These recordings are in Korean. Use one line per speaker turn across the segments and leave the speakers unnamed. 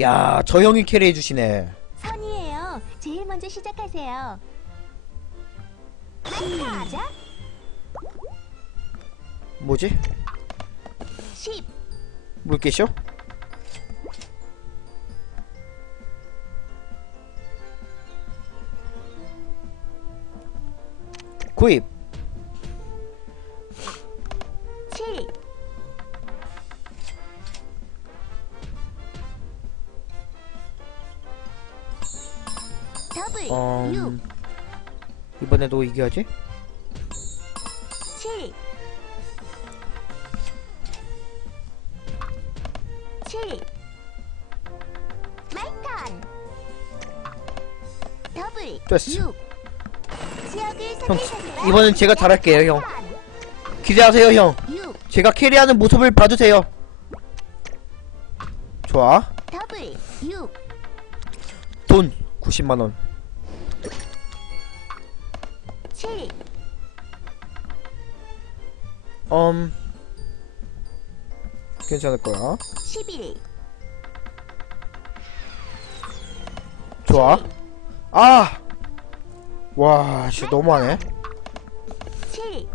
야, 저 형이 캐리해 주시네.
선이에요. 제일 먼저 시작하세요. 시작.
뭐지?
10,
물개쇼? 구입 이번에도 이겨야지?
7, 7, 마이턴 더블
됐어.
6, 지역을
형
선택하세요.
이번엔 제가 잘할게요 형. 기대하세요 형.
6,
제가 캐리하는 모습을 봐주세요. 좋아.
더블 6,
돈 90만원
7,
음 괜찮을 거야.
11,
좋아. 아! 와 진짜 너무하네.
7,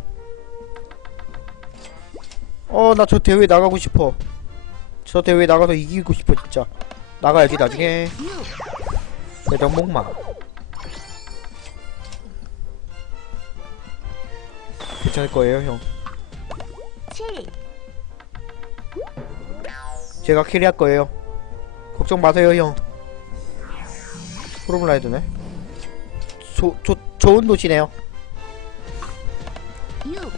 어나 저 대회 나가고 싶어. 저 대회 나가서 이기고 싶어 진짜. 나가야지 나중에.
6,
대전 목마 괜찮을 거예요 형.
7,
제가 캐리할 거예요. 걱정 마세요 형. 프로블 라이드네. 조, 조, 좋은 도시네요.
6,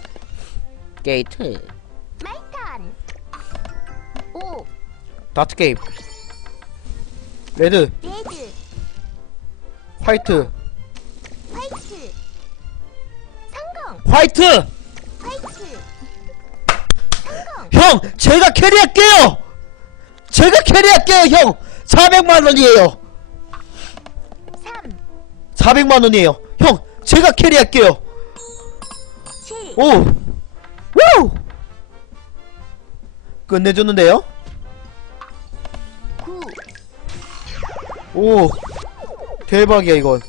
게이트.
마이턴 5,
다트 게임. 레드. 화이트,
화이트!
화이트, 형 제가 캐리할게요! 제가 캐리할게요 형! 400만원이에요.
3,
400만원이에요. 형 제가 캐리할게요.
7,
오! 우! 끝내줬는데요?
9,
오! 대박이야 이건.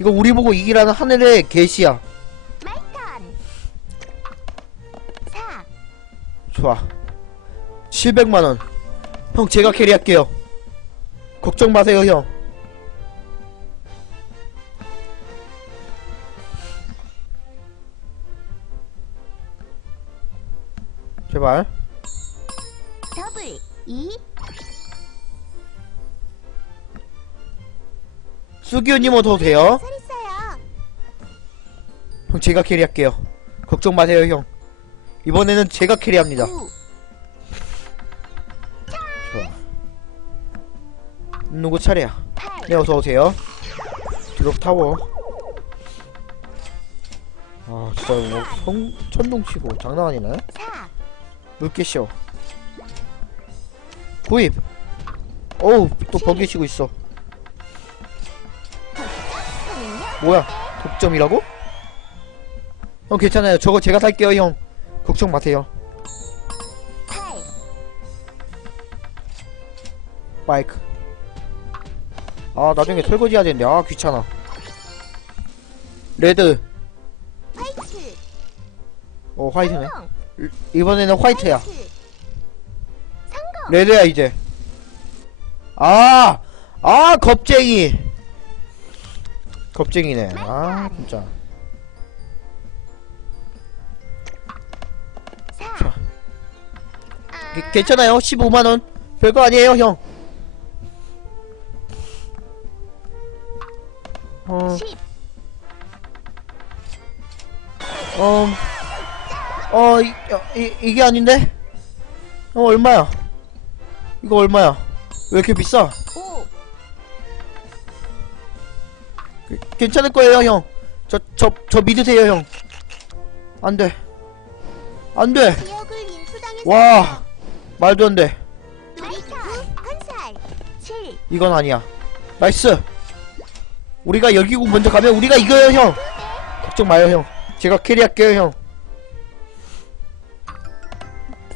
이거 우리 보고 이기라는 하늘의 계시야 좋아. 700만원. 형 제가 캐리할게요. 걱정 마세요 형. 제발.
더블 2,
수기호님 어서 오세요.
있어요.
형 제가 캐리할게요. 걱정 마세요 형 이번에는 제가 캐리합니다
9,
좋아 누구 차례야
8,
네 어서 오세요. 드롭 타워. 아 진짜 뭐 성, 천둥치고 장난 아니네.
4,
물개쇼. 구입. 어우 또 버기시고 있어. 뭐야? 독점이라고? 형 괜찮아요. 저거 제가 살게요 형. 걱정 마세요.
8,
마이크. 아 나중에 설거지 해야 되는데 아 귀찮아. 레드.
화이트,
어 화이트네. 이번에는 화이트야. 레드야 이제 아! 아 겁쟁이 겁쟁이네 아 진짜 게- 괜찮아요 15만원 별거 아니에요 형 어,
10,
어, 어, 이, 어, 이, 이게 아닌데? 어, 얼마야? 이거 얼마야? 왜 이렇게 비싸?
5,
그- 괜찮을 거예요, 형. 저, 저, 저 믿으세요, 형. 안 돼. 안 돼.
지역을 인수당했어요.
와, 말도 안 돼.
놀이터, 건설, 7,
이건 아니야. 나이스. 우리가 여기고 먼저 가면 우리가 이겨요, 형. 걱정 마요, 형. 제가 캐리할게요, 형.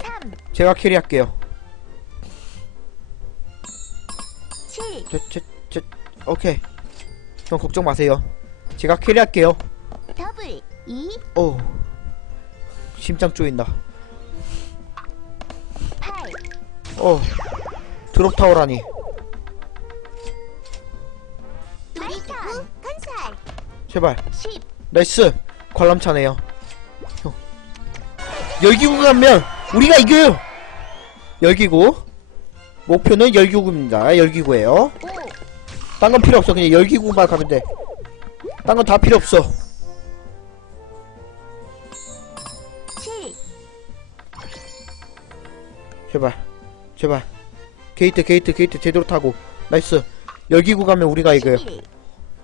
3,
제가 캐리할게요.
7
저, 저, 저, 오케이. 형 걱정 마세요. 제가 캐리할게요.
더블 2
오, 심장 쪼인다. 어, 드롭 타워라니.
놀이터 건설
제발.
10
나이스. 관람차네요. 형. 열기구 가면 우리가 이겨요. 열기구. 목표는 열기구입니다. 열기구예요. 5딴건 필요 없어. 그냥 열기구만 가면 돼. 딴 건 다 필요 없어.
7
제발. 제발. 게이트, 게이트, 게이트 제대로 타고. 나이스. 열기구 가면 우리가 이겨요.
11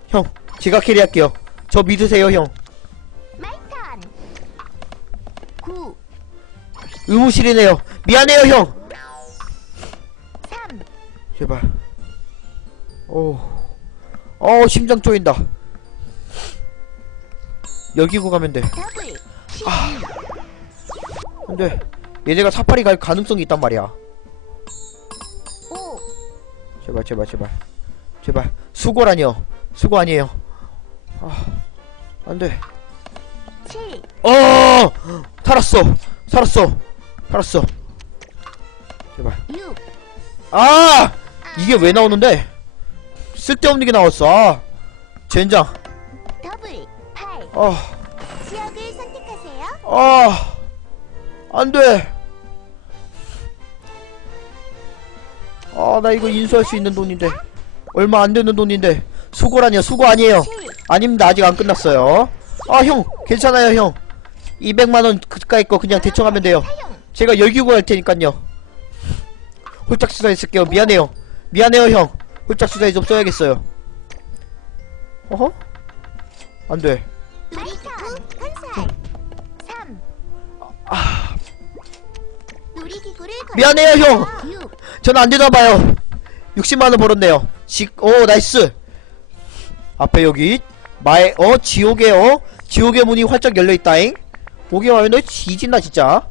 형, 제가 캐리할게요. 저 믿으세요, 형.
마이턴 9
의무실이네요. 미안해요, 형.
3
제발. 오. 어, 심장 쪼인다. 열기구 가면 돼.
12
근데 얘네가 사파리 갈 가능성이 있단 말이야.
5
제발, 제발, 제발. 제발. 수고라니요. 수고 아니에요. 아, 안 돼.
7
어! 살았어. 살았어. 살았어. 제발.
6
아! 이게 왜 나오는데? 쓸데없는 게 나왔어. 아. 젠장.
8
아. 아, 안 돼. 아, 나 이거 인수할 수 있는 돈인데. 얼마 안 되는 돈인데. 수고라니요, 수고 아니에요.
7
아닙니다, 아직 안 끝났어요. 아, 형, 괜찮아요, 형. 200만원 그까이 거 그냥 대충 하면 돼요. 제가 열기구 할 테니깐요. 홀짝 수사했을게요. 미안해요. 미안해요, 형. 홀짝 수사해 좀 써야겠어요. 어허? 안 돼.
놀이터 건설 3 놀이기구를 건설
미안해요, 형.
6
저는 안 되나 봐요. 60만원 벌었네요. 지, 오, 나이스. 앞에 여기, 마의, 어, 지옥의, 어, 지옥의 문이 활짝 열려있다잉. 오게 와요, 너 지진다, 진짜.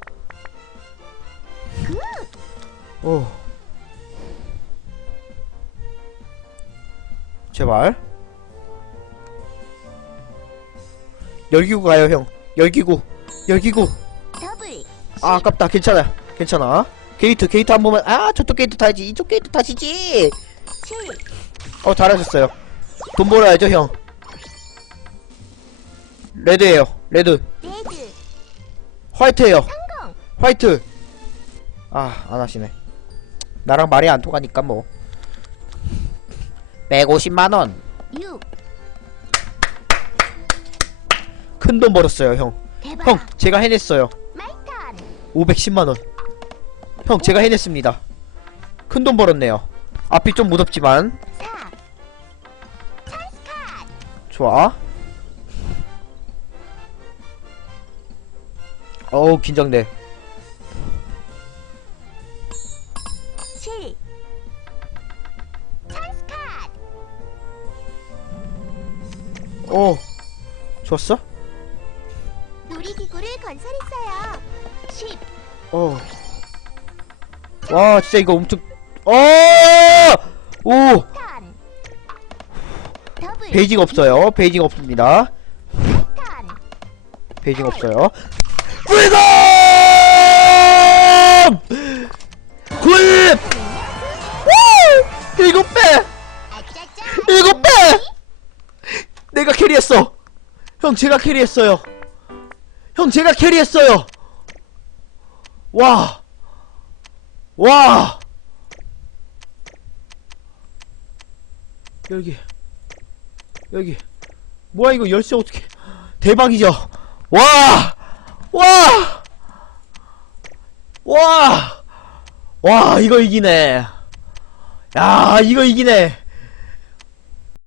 오. 제발. 열기구 가요, 형. 열기구. 열기구. 아, 아깝다. 괜찮아. 괜찮아. 게이트, 게이트 한 번만. 아, 저쪽 게이트 타야지. 이쪽 게이트 타시지.
7
어, 잘하셨어요. 돈 벌어야죠, 형. 레드예요. 레드.
성공
화이트. 아, 안 하시네. 나랑 말이 안 통하니까 뭐. 150만 원. 6큰돈 벌었어요, 형.
대박
형, 제가 해냈어요.
마이 턴
510만 원. 형, 제가 해냈습니다. 큰 돈 벌었네요. 앞이 좀 무섭지만
4 찬스 카드
좋아. 어우, 긴장돼.
7 찬스 카드
어. 좋았어?
놀이기구를 건설했어요 10
어. 와, 진짜 이거 엄청. 어! 오!
턴 더블
베이징 없어요. 베이징 없습니다.
턴
베이징 없어요. 불금! 굴! 우! 일곱 배! 일곱 배! 내가 캐리했어. 형, 제가 캐리했어요. 형, 제가 캐리했어요. 와. 와. 여기. 여기. 뭐야, 이거 열쇠 어떻게. 대박이죠? 와! 와! 와! 와, 이거 이기네. 야, 이거 이기네.